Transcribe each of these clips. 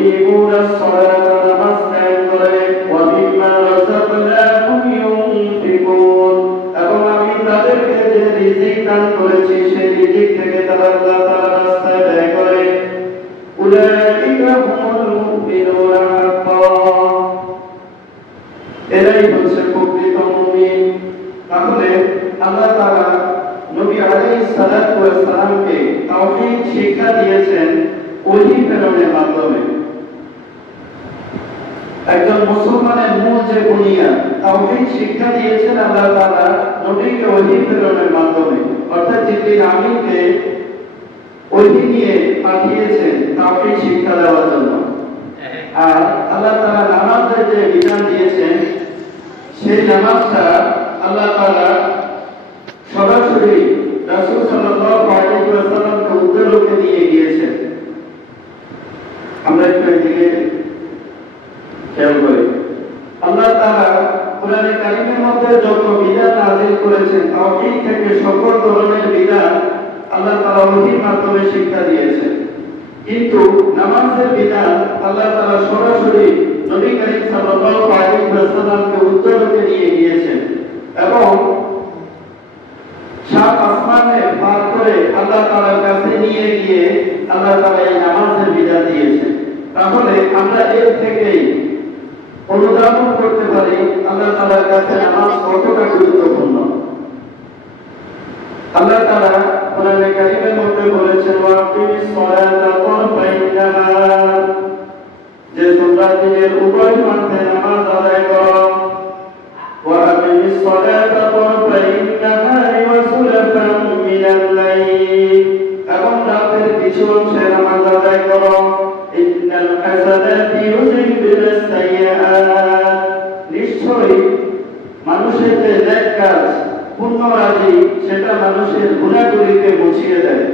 يقيمون الصلاة নামাজ কায়েম করে ومما رزقناهم ينفقون এবং আমি তাদেরকে যে রিজিক দান করেছি সেই রিজিক থেকে তারা আল্লাহ তাআলার রাস্তায় ব্যয় করে উলাইকা হুমুল মুমিনুনা হাক্কান এরাই হচ্ছে প্রকৃত মুমিন। তাহলে আল্লাহ তাআলা নবী আলাইহিস সালাতু ওয়াস সালামকে তাওহীদ শিক্ষা দিয়েছেন ওহী প্রেরণের মাধ্যমে। একজন মুসলমানের মূল যে বুনিয়াদ তাওহীদ শিক্ষা দিয়েছেন আল্লাহ তাআলা নবীকে ওহী প্রেরণের মাধ্যমে, অর্থাৎ জিবরিল আমিনকে ওহী নিয়ে পাঠিয়েছেন তাওহীদ শিক্ষা দেওয়ার জন্য। আর আল্লাহ তাআলা নামাজের যে বিধান দিয়েছেন সেই নামাজটা আল্লাহ তাআলা সরাসরি রাসূল সাল্লাল্লাহু আলাইহি ওয়াসাল্লামকে উদ্দেশ্যে নিয়ে গিয়েছেন। আমরা একটু এদিকে খেয়াল করি। আল্লাহ তাআলা কোরআনে কারীমের মধ্যে যত বিধান নাযিল করেছেন তাওহীদ থেকে সকল ধরনের বিধান আল্লাহ তাআলা ওহীর মাধ্যমে শিক্ষা দিয়েছেন। কিন্তু নামাজের বিধান আল্লাহ তাআলা সরাসরি নবী করিম সাল্লাল্লাহু আলাইহি ওয়াসাল্লামকে উদ্দেশ্যে নিয়ে গিয়েছেন এবং সাত আসমানে পার করে আল্লাহ তাআলার কাছে নিয়ে গিয়ে আল্লাহ তাআলা এই নামাজের বিধান দিয়েছেন। তাহলে আমরা এর থেকেই অনুধাবন করতে পারি আল্লাহ তাআলার কাছে নামাজ কতটা গুরুত্বপূর্ণ। আল্লাহ তাআলা কোরআনে কারীমের মধ্যে বলেছেন ওয়াকিমিস সালাতা তারফাইন নাহার, যে তোমরা দিনের উভয় প্রান্তে নামাজ আদায় করো। ওয়াকিমিস সালাতা তারফাইন নাহার ওয়া সুলাফান মিনাল লাইল, এবং রাতের কিছু অংশে নামাজ আদায় করো। ইন্নাল হাসানাতি ইউযহিবুনাস সাইয়্যাত, নিশ্চয়ই মানুষের যে নেক কাজ পুণ্যরাজি সেটা মানুষের গুনাহগুলিকে মুছিয়ে দেয়।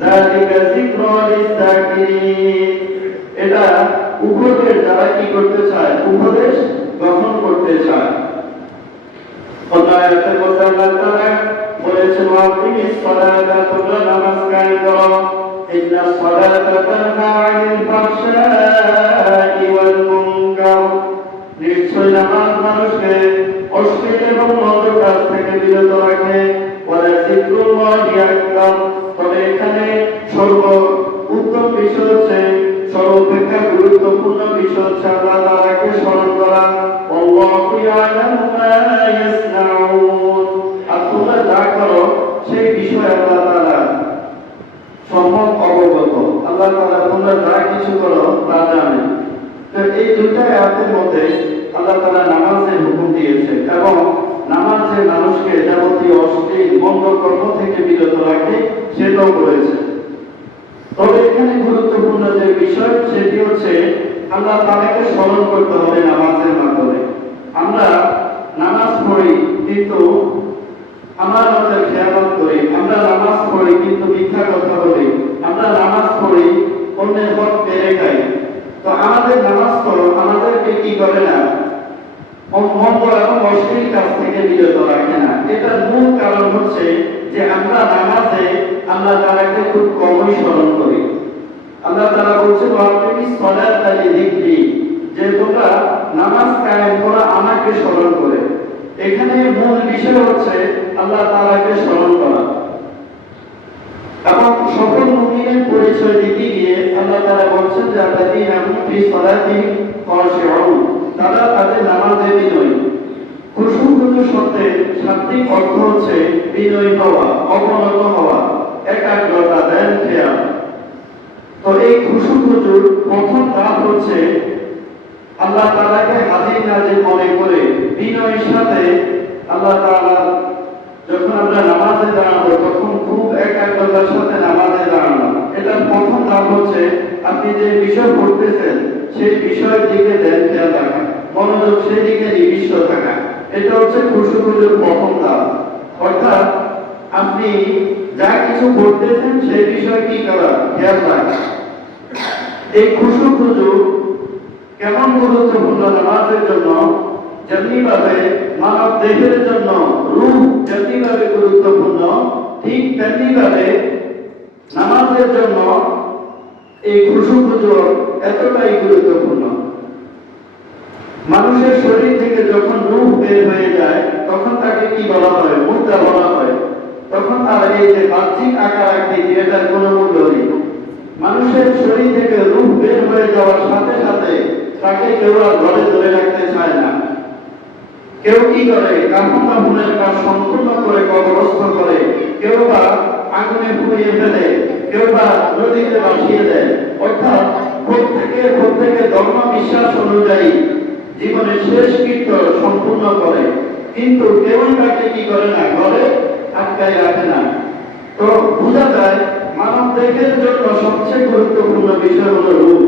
যালিকা যিকরা লিয-যাকিরিন, এটা উপদেশ যারা কি করতে চায়, উপদেশ গ্রহণ করতে চায়। আয়াতের মধ্যে আল্লাহ তাআলা বলেছেন ওয়াকিমিস সালাতা, তোমরা নামাজ কায়েম করো। ইন্নাস সালাতা তানহা আনিল ফাহশাই ওয়াল মুনকার, নিশ্চয় নামাজ মানুষকে অশ্লীল এবং মন্দ কাজ থেকে বিরত রাখে। ওয়ালা যিকরুল্লাহি আকবার, তবে এখানে সর্ব উত্তম বিষয় হচ্ছে, সর্বাপেক্ষা গুরুত্বপূর্ণ বিষয় হচ্ছে আল্লাহ তাআলাকে স্মরণ করা। আল্লাহু ইয়ালামু মা ইয়াসনাউন, আর তোমরা যা করো সেই বিষয়ে আল্লাহ তাআলা সম্যক অবগত। আল্লাহ তাআলা তোমরা যা কিছু করো তা জানেন। তো এই দুইটা আয়াতের মধ্যে আল্লাহ তাআলা নামাজের হুকুম দিয়েছে এবং নামাজে মানুষকে যাবতীয় অশ্লীল মন্দ কর্ম থেকে বিরত রাখে সেটাও বলেছে। তবে এখানে গুরুত্বপূর্ণ যে বিষয় সেটি হচ্ছে আল্লাহ তাআলাকে স্মরণ করতে হবে নামাজের মাধ্যমে। আমরা নামাজ পড়ি কিন্তু আমরা আমাদের খেয়ালত করি, আমরা নামাজ পড়ি কিন্তু মিথ্যা কথা বলি, আমরা নামাজ পড়ি অন্যের হক কেড়ে খাই। তো আমাদের নামাজ তো আমাদেরকে কি করে না, মন্দ এবং অশ্লীল কাজ থেকে বিরত রাখে না। এটার মূল কারণ হচ্ছে যে আমরা নামাজে আল্লাহ তাআলাকে খুব কমই স্মরণ করি। আল্লাহ তাআলা বলছেন ওয়াকিমিস সালাতা লিযিকরি, যে তোমরা নামাজ কায়েম করো আমাকে স্মরণ করে। এখানে মূল বিষয় হচ্ছে আল্লাহ তাআলাকে স্মরণ করা। এবং সকল মুমিনের পরিচয় দিতে গিয়ে আল্লাহ তাআলা বলছেন যে আল্লাযীনা হুম ফি সালাতিহিম খাশিউন, তারা তাদের নামাজে বিনয়ী। খুশু শব্দের শাব্দিক অর্থ হচ্ছে বিনয়ী হওয়া, অবনত হওয়া, একাগ্রতা, ধ্যান, খেয়াল। তো এই খুশুর প্রথম ধাপ হচ্ছে আল্লাহ তাআলাকে হাজির নাজির মনে করে বিনয়ের সাথে আল্লাহ তাআলা, যখন আমরা নামাজে দাঁড়াবো তখন খুব একাগ্রতার সাথে নামাজে দাঁড়ানো। এটা প্রথম ধাপ হচ্ছে আপনি যে বিষয় পড়তেছেন সেই বিষয়ের দিকে ধ্যান খেয়াল রাখা, মনোযোগ সেই দিকে নিবিষ্ট থাকা। এটা হচ্ছে খুশুর প্রথম ধাপ। অর্থাৎ আপনি যা কিছু পড়তেছেন সেই বিষয়ে কি করা, খেয়াল রাখা। এই খুশু কেমন গুরুত্বপূর্ণ নামাজের জন্য, যেমনিভাবে মানব দেহের জন্য রূহ যেমনিভাবে গুরুত্বপূর্ণ, ঠিক তেমনিভাবে নামাজের জন্য এই খুশু খুজু এতটাই গুরুত্বপূর্ণ। মানুষের শরীর থেকে যখন রূহ বের হয়ে যায় তখন তাকে কি বলা হয়? মুর্দা বলা হয়। তখন তার এই যে বাহ্যিক আকার আকৃতি এটার কোনো মূল্য নেই। মানুষের শরীর থেকে রূহ বের হয়ে যাওয়ার সাথে সাথে তাকে কেউ আর ঘরে ধরে রাখতে চায় না। কেউ কি করে? কাফন দাফনের কাজ সম্পূর্ণ করে কবরস্থ করে, কেউ বা আগুনে পুড়িয়ে ফেলে, কেউ বা নদীতে ভাসিয়ে দেয়। অর্থাৎ প্রত্যেকে ধর্ম বিশ্বাস অনুযায়ী জীবনের শেষ কৃত্য সম্পূর্ণ করে, কিন্তু কেউই তাকে কি করে না? ঘরে আটকায় রাখে না। তো বোঝা যায় মানব দেহের জন্য সবচেয়ে গুরুত্বপূর্ণ বিষয় হলো রূহ।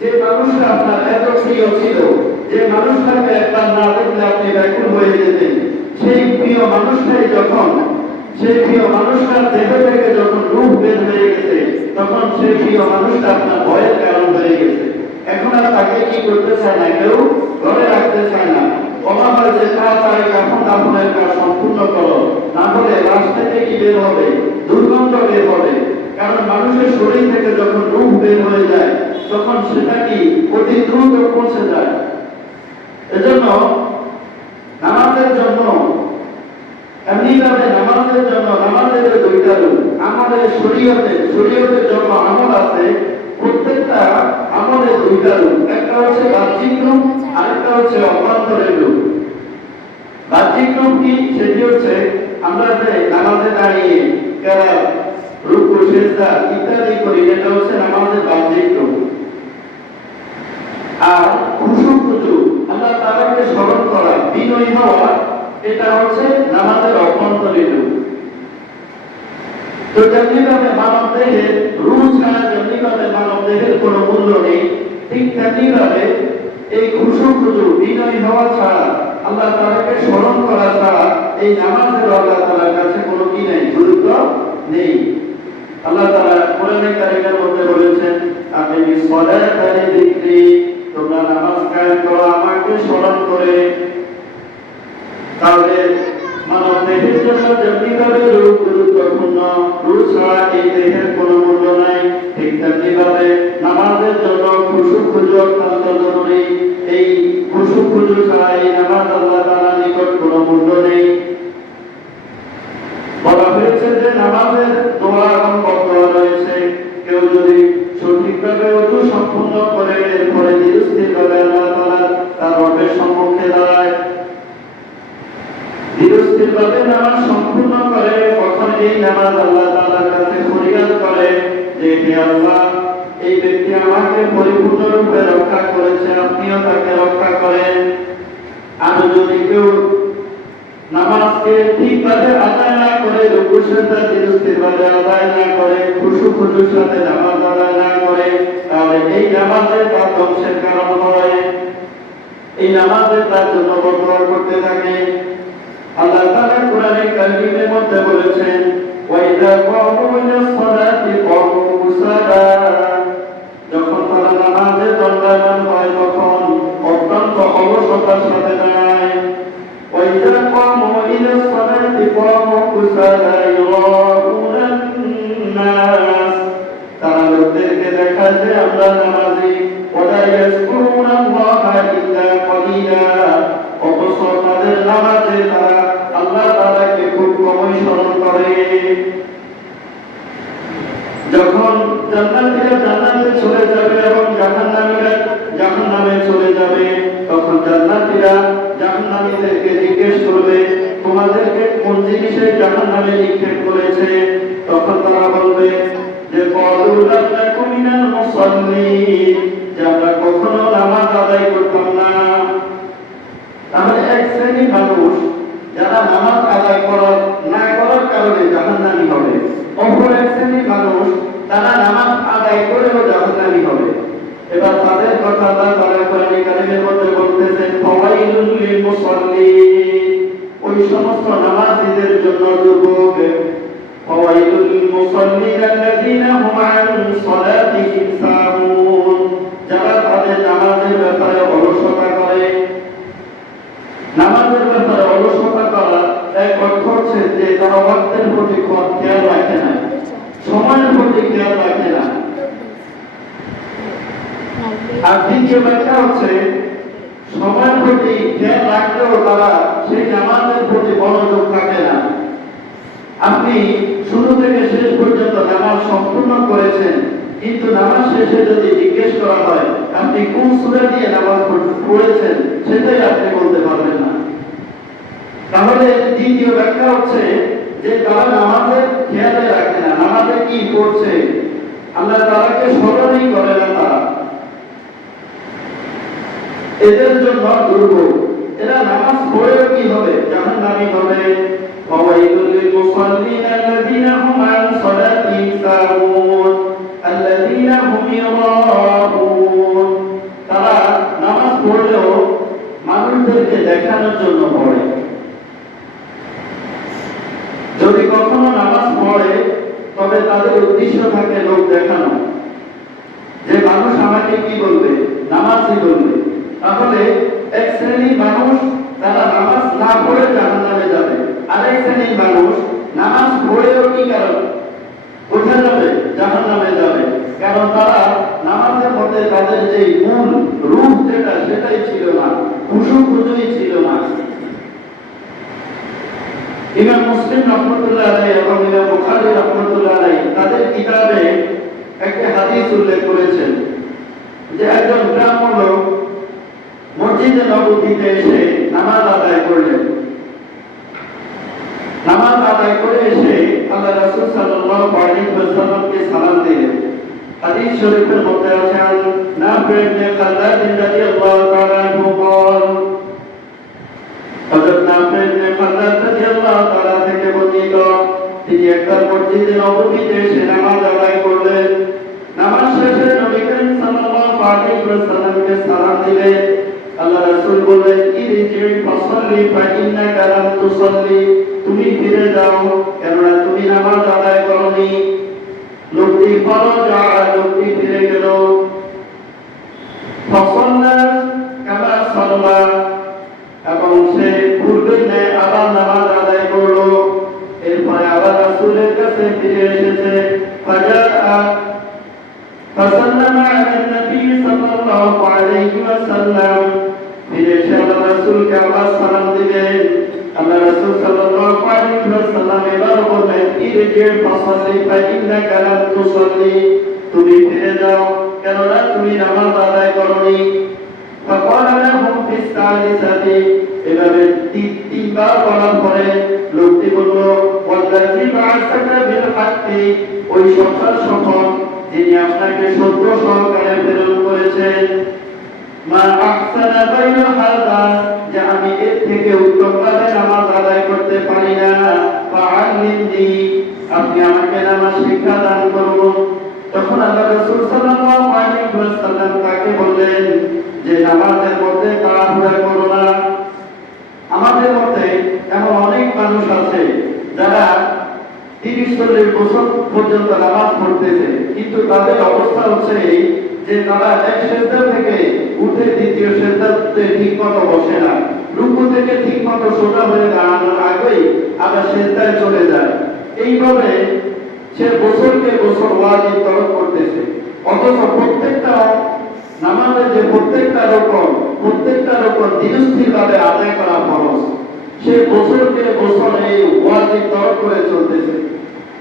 যে মানুষটা আপনার এত প্রিয় ছিল, যে মানুষটাকে একবার না দেখলে আপনি ব্যাকুল হয়ে যেতেন, সেই প্রিয় মানুষটার দেহ থেকে যখন রূহ বের হয়ে গেছে তখন সেই প্রিয় মানুষটা আপনার ভয়ের কারণ হয়ে গেছে। এখন আর তাকে কি করতে চায় না, কেউ ঘরে রাখতে চায় না। বলা হয় যে তাড়াতাড়ি কাফন দাফনের কাজ সম্পূর্ণ করো, না হলে লাশ থেকে কি বের হবে? দুর্গন্ধ বের হবে। কারণ মানুষের শরীর থেকে যখন রূহ বের হয়ে যায় তখন সেটা কি অতি দ্রুত পৌঁছে যায়। এজন্য নামাজের জন্য এমনিভাবে নামাজের দুইটা রূপ। আমাদের শরীয়তের জন্য আমল আছে, প্রত্যেকটা আমলের দুইটা রূপ। একটা হচ্ছে বাহ্যিক রূপ, আরেকটা হচ্ছে অভ্যন্তরীণ রূপ। বাহ্যিক রূপ কি? সেটি হচ্ছে আমরা যে নামাজে দাঁড়িয়ে কেরাত, রুকু, সিজদা ইত্যাদি করি, এটা হচ্ছে নামাজের বাহ্যিক রূপ। আর খুশু খুজু, আল্লাহ তাআলাকে স্মরণ করা, বিনয়ী হওয়া, এটা হচ্ছে নামাজের অভ্যন্তরীণ রূপ। তো যেমনিভাবে মানব দেহের রূহ ছাড়া যেমনিভাবে মানব দেহের কোনো মূল্য নেই, ঠিক তেমনিভাবে এই খুশু খুজু, বিনয়ী হওয়া ছাড়া, আল্লাহ তাআলাকে স্মরণ করা ছাড়া এই নামাজের আল্লাহ তাআলার কাছে কোনো কি নেই, গুরুত্ব নেই। আল্লাহ তাআলা কোরআনে কারীমের মধ্যে বলেছেন, আকিমিস সালাতা লিযিকরি, তোমরা নামাজ কায়েম করো আমাকে স্মরণ করে। তাহলে মানব দেহের জন্য যেমনিভাবে রূহ গুরুত্বপূর্ণ, রূহ ছাড়া এই দেহের কোনো মূল্য নাই, ঠিক তেমনিভাবে নামাজের জন্য খুশু খুজু অত্যন্ত জরুরি। এই খুশু খুজু ছাড়া এই নামাজ আল্লাহ তাআলার নিকট কোনো মূল্য নেই। বলা হয়েছে যে নামাজের দোয়া এবং বদদোয়া রয়েছে। কেউ যদি সঠিকভাবে ওযু সম্পূর্ণ করে এরপরে ধীরস্থিরভাবে আল্লাহ তাআলা তার রবের সম্মুখে দাঁড়ায়, ধীরস্থিরভাবে নামাজ সম্পূর্ণ করে, তখন এই নামাজ আল্লাহ তাআলার কাছে ফরিয়াদ করে যে হে আল্লাহ, এই ব্যক্তি আমাকে পরিপূর্ণরূপে রক্ষা করেছে, আপনিও তাকে রক্ষা করেন। আর যদি কেউ নামাজকে ঠিকভাবে আদায় না করে, রুকু সিজদা ধীরস্থিরভাবে আদায় না করে, খুশু খুজুর সাথে নামাজ আদায় না করে, তাহলে এই নামাজে তার ধ্বংসের কারণ হয়। এই নামাজে তার জন্য বদদোয়া করতে থাকে। আল্লাহ তাআলা কোরআনে কারীমের মধ্যে বলেছেন, ওয়াইদা ক্বামু ইলাস সালাতি ক্বামু কুসালা, যখন তারা নামাজে দণ্ডায়মান হয় তখন অত্যন্ত অলসতার সাথে দাঁড়ায়। ওয়াইদা ক্বামু ইলাস সালাতি ক্বামু কুসালা ইউরাউনান নাস, তারা লোকদেরকে দেখায় যে আমরা নামাজি, ওয়ালা ইয়াযকুরুনাল্লাহা ইল্লা ক্বালিলা, অথচ তাদের নামাজে তারা আল্লাহ তাআলাকে খুব কমই স্মরণ করে। যখন জান্নাতীরা জান্নাতে চলে যাবে এবং জাহান্নামীরা জাহান্নামে চলে যাবে, তখন জান্নাতীরা জাহান্নামীদেরকে জিজ্ঞেস করবে, তোমাদেরকে কোন জিনিসে জাহান্নামে নিক্ষেপ করেছে? তখন তারা বলবে যে ক্বালু লাম নাকু মিনাল মুসাল্লিন, যে আমরা কখনো নামাজ আদায় করতাম না। তাহলে এক শ্রেণীর মানুষ যারা নামাজ আদায় না করার কারণে জাহান্নামী হবে, অপর এক শ্রেণীর মানুষ তারা নামাজ আদায় করেও জাহান্নামী হবে। এবার তাদের কথা তারা কোরআনে কারীমের মধ্যে বলতেছেন, ফাওয়াইলুল লিল মুসাল্লিন, ওই সমস্ত নামাজীদের জন্য দুর্ভোগ। ফাওয়াইলুল লিল মুসাল্লিন আল্লাযীনা হুম আন সালাতিহিম সাহুন, যারা তাদের নামাজের ব্যাপারে অলসতা করে। নামাজের ব্যাপারে অলসতা করা এক অর্থ হচ্ছে যে তারা ওয়াক্তের প্রতি খেয়াল রাখে না, সময়ের প্রতি খেয়াল রাখে না। আর দ্বিতীয় ব্যাখ্যা হচ্ছে সময়ের প্রতি জ্ঞান রাখলেও তারা সেই নামাজের প্রতি মনোযোগ থাকে না। আপনি শুরু থেকে শেষ পর্যন্ত নামাজ সম্পূর্ণ করেছেন, কিন্তু নামাজ শেষে যদি জিজ্ঞেস করা হয় আপনি কোন সূরা দিয়ে নামাজ পড়েছেন, সেটাই আপনি বলতে পারবেন না। তাহলে দ্বিতীয় ব্যাখ্যা হচ্ছে যে তারা নামাজের খেয়ালে রাখে না, নামাজে কি পড়ছে আল্লাহ তাআলাকে স্মরণই করে না তারা। এদের জন্য দুর্ভোগ, এরা নামাজ পড়েও কি হবে? জাহান্নামী হবে। ফাওয়াইলুল লিল মুসাল্লিন আল্লাযীনা হুম আন সালাতিহিম সাহুন আল্লাযীনা হুম ইরাউন। তারা নামাজ পড়লেও মানুষদেরকে দেখানোর জন্য পড়ে। যদি কখনো নামাজ পড়ে তবে তাদের উদ্দেশ্য থাকে লোক দেখানো, যে মানুষ আমাকে কি বলবে, নামাজই বলবে। তাহলে এক শ্রেণীর মানুষ তারা নামাজ না পড়ে জাহান্নামে যাবে, আরেক শ্রেণীর মানুষ নামাজ পড়েও কি কারণ কোথায় যাবে? জাহান্নামে যাবে। কারণ তারা নামাজের মধ্যে তাদের যে মূল রূপ যেটা, সেটাই ছিল না, খুশুখুজুই ছিল না। ইমাম মুসলিম রাহমাতুল্লাহ আলাইহি এবং ইমাম বুখারী রাহমাতুল্লাহ আলাইহি তাদের কিতাবে একটা হাদিস উল্লেখ করেছেন যে একজন ব্রাহ্মণ লোক মসজিদে নববীতে এসে নামাজ আদায় করলেন। নামাজ আদায় করে এসে আল্লাহ রাসূল সাল্লাল্লাহু আলাইহি ওয়াসাল্লামকে সালাম দিলেন। হাদিস শরীফের মধ্যে আছে নাফি ইবনে খাল্লাদ রাদিয়াল্লাহু তাআলা আনহু قال হযরত নাফি ইবনে খাল্লাদ রাদিয়াল্লাহু তাআলা থেকে বর্ণিত, তিনি একবার মসজিদে নববীতে এসে নামাজ আদায় করলেন। নামাজ শেষে নবী করিম সাল্লাল্লাহু আলাইহি ওয়াসাল্লামকে সালাম দিলেন। আল্লাহ রাসূল বললেন, ইরজি ফাসাল্লি ফাইন্নাকা লাম তুসাল্লি, তুমি ফিরে যাও, কেননা তুমি নামাজ আদায় করনি। লোকটি ফারাজা, লোকটি ফিরে গেল। ফাসাল্লা কামা সাল্লা, এবং সে পূর্বের ন্যায় আবার নামাজ আদায় করলো। এরপরে আবার রাসূলের কাছে ফিরে এসেছে। ফাজাআ ফাসাল্লামা আলা নবী সাল্লাল্লাহু আলাইহি ওয়াসাল্লাম, ফিরে এসে আল্লাহ রাসূলকে আবার সালাম দিলেন। আল্লাহ রাসূল সাল্লাল্লাহু আলাইহি ওয়াসাল্লাম এবার বললেন, ইরজি ফাসাল্লি ফাইন্নাকা লাম তুসাল্লি, তুমি ফিরে যাও, কেননা তুমি নামাজ আদায় করনি। فقال لهم في الثالثة, এভাবে তিনবার বলার পরে লোকটি বলল, ওয়াল্লাযী বা'আসাকা বিল হাক্কি, ওই সত্তার শপথ যিনি আপনাকে সত্য সহকারে প্রেরণ করেছেন। মা আহসানা বাইনা হাযা, যে আমি এর থেকে উত্তমভাবে নামাজ আদায় করতে পারি না। ফাআল্লিমনি, আপনি আমাকে নামাজ শিক্ষা দান করুন। তখন আল্লাহ রাসূল সাল্লাল্লাহু আলাইহি ওয়াসাল্লাম তাকে বললেন যে নামাজের মধ্যে তাড়াহুড়া করো না। আমাদের মধ্যে এমন অনেক মানুষ আছে যারা 30-40 বছর পর্যন্ত নামাজ পড়তেছে, কিন্তু তাদের অবস্থা হচ্ছে এই যে তারা এক সেজদা থেকে উঠে দ্বিতীয় সেজদাতে ঠিকমতো বসে না, রুকু থেকে ঠিকমতো সোজা হয়ে দাঁড়ানোর আগেই আবার সেজদায় চলে যায়। এইভাবে সে বছরকে বছর ওয়াজিব তরক করতেছে, অথচ প্রত্যেকটা নামাজের যে প্রত্যেকটা রকম ধীরস্থিরভাবে আদায় করা ফরজ, সে বছরকে বছর এই ওয়াজিব তরক করে চলতেছে।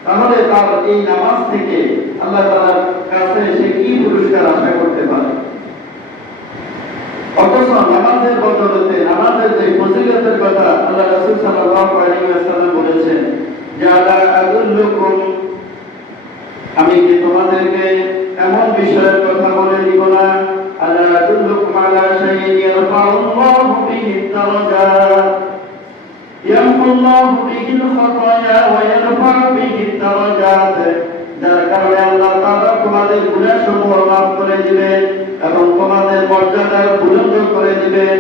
তাহলে তার এই নামাজ থেকে আল্লাহ তাআলার কাছে সে কি পুরস্কার আশা করতে পারে? অথচ নামাজের বদলতে, নামাজের যে ফজিলতের কথা আল্লাহ রাসূল সাল্লাল্লাহু আলাইহি ওয়াসাল্লাম বলেছেন যে আলা আদুল্লুকুম, আমি কি তোমাদেরকে এমন বিষয়ের কথা বলে দিব না? আলা আদুল্লুকুম আলা শাইইন ইয়ারফাউল্লাহু বিহি দারাজাত, ইয়ামহুল্লাহু বিহিল খাতায়া ওয়া ইয়ারফাউ বিহি দারাজাত, যার কারণে আল্লাহ তাআলা তোমাদের গুনাহসমূহ মাফ করে দিবেন এবং তোমাদের মর্যাদা বুলন্দ করে দিবেন।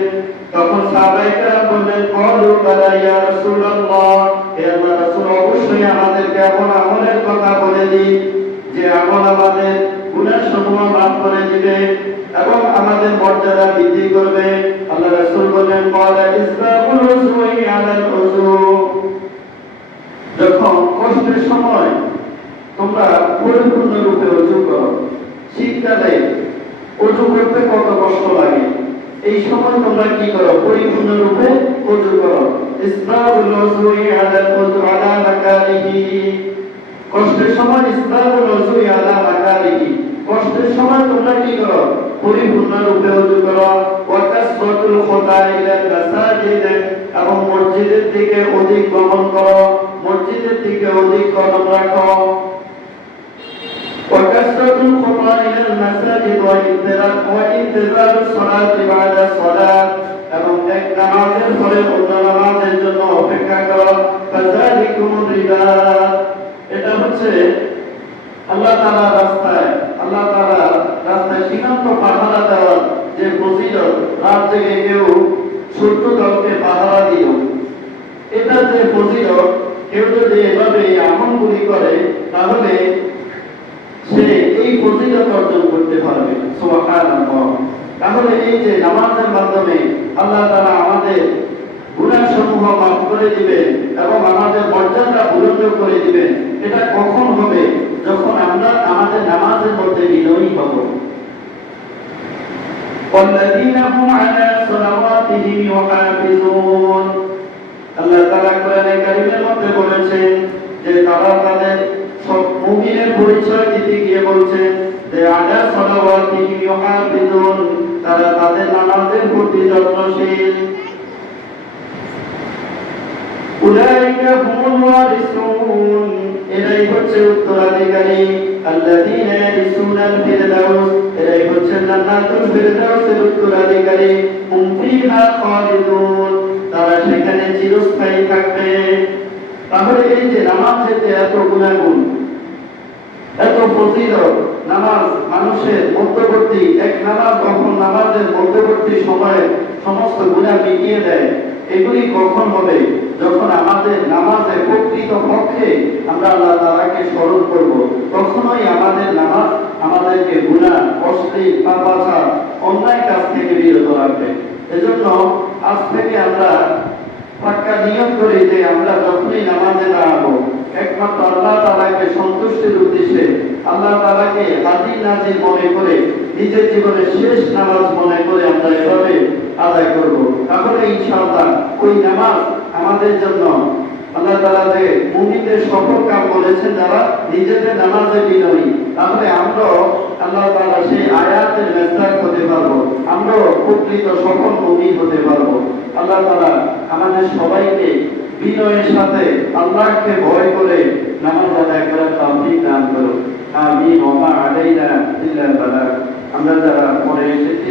তখন সাহাবায়ে কেরাম বললেন, ক্বালু বালা ইয়া রাসূলুল্লাহ, হে আল্লাহর রাসূল, অবশ্যই আমাদেরকে এমন আমলের কথা বলে দিন যে আমল আমাদের গুনাহসমূহ মাফ করে দিবে এবং আমাদের মর্যাদা বৃদ্ধি করবে। আল্লাহ রাসূল বলেন, ক্বালা ইসবাগুল উযুই আলাল উযু, যখন কষ্টের সময় তোমরা পরিপূর্ণ রূপে ওযু করো। শীতকালে ওযু করতে কত কষ্ট লাগে। এই সময় তোমরা কি করো? পরিপূর্ণ রূপে ওযু করো। ইসবাগুল ওযুই আলা ওযু আলা মাকারিহি, কষ্টের সময় ইসবাগুল ওযুই আলা মাকারিহি, কষ্টের সময় তোমরা কি করো? পরিপূর্ণ রূপে ওযু করো। ওয়া কাসরাতুল খুতা ইলাল মাসাজিদ, এবং মসজিদের দিকে অধিক গমন করো, মসজিদের দিকে অধিক কদম রাখো। ওয়া কাসরাতুল খুতা ইলাল মাসাজিদ ওয়া ইন্তিজারু সলাতি বা'দা সলাত, এবং এক নামাজের পরে অন্য নামাজের জন্য অপেক্ষা করো। ফাযালিকুমুর রিবাত, এটা হচ্ছে আল্লাহ তাআলার রাস্তায় সীমান্ত পাহারা দেওয়ার যে ফজিলত, রাত জেগে কেউ সূর্য দলকে পাহারা দিল, এটা যে ফজিলত, কেউ যদি এভাবে আমলগুলি করে তাহলে সে এই ফজিলত অর্জন করতে পারবে। সুবহানাল্লাহ। তাহলে এই যে নামাজের মাধ্যমে আল্লাহ তাআলা আমাদের গুনাহসমূহ মাফ করে দিবেন এবং আমাদের মর্যাদা বুলন্দ করে দিবেন, এটা কখন হবে? যখন আমরা আমাদের নামাজের মধ্যে বিনয়ী হব। والذين هم على صلواتهم يحافظون, আল্লাহ তাআলা কোরআনে কারীমের মধ্যে বলেছেন যে তারা তাদের সব মুমিনের পরিচয় দিতে গিয়ে বলছেন যে আলা সালাওয়াতিহিম ইউহাফিজুন, তারা তাদের নামাজের প্রতি যত্নশীল। উলাইকা হুমুল ওয়ারিসুন, এরাই হচ্ছে উত্তরাধিকারী। আল্লাযীনা ইয়ারিসুনাল ফিরদাউস, এরাই হচ্ছে জান্নাতুল ফিরদাউসের উত্তরাধিকারী। হুম ফিহা খালিদুন, তারা সেখানে চিরস্থায়ী থাকবে। তাহলে এই যে নামাজের যে এত গুণাগুণ, এত ফজিলত, নামাজ মানুষের মধ্যবর্তী এক নামাজ কখন নামাজের মধ্যবর্তী সময়ে সমস্ত গুনাহ মিটিয়ে দেয়, এগুলি কখন হবে? যখন আমাদের নামাজে প্রকৃত পক্ষে আমরা আল্লাহ তাআলাকে স্মরণ করব, তখনই আমাদের নামাজ আমাদেরকে গুনাহ, অশ্লীল, পাপাচার, অন্যায় কাজ থেকে বিরত রাখবে। এজন্য আজ থেকে আমরা পাক্কা নিয়ত করি যে আমরা যখনই নামাজে দাঁড়াবো একমাত্র আল্লাহ তাআলাকে সন্তুষ্টির উদ্দেশ্যে, আল্লাহ তাআলাকে হাজির নাজির মনে করে, নিজের জীবনের শেষ নামাজ মনে করে আমরা এভাবে আদায় করব। তাহলে ইনশাআল্লাহ ওই নামাজ আমাদের জন্য আল্লাহ তাআলা যে মুমিনদের সফল কাম বলেছেন যারা নিজেদের নামাজে বিনয়ী, তাহলে আমরা আল্লাহ তাআলা সেই আয়াতের মেসদাক হতে পারবো, আমরা প্রকৃত সফল মুমিন হতে পারবো। আল্লাহ তাআলা আমাদের সবাইকে বিনয়ের সাথে আল্লাহকে ভয় করে নামাজ আদায় করার তৌফিক দান করুন। আমিন। ওয়া মা আলাইনা ইল্লাল বালাগ। আমরা যারা পরে এসেছি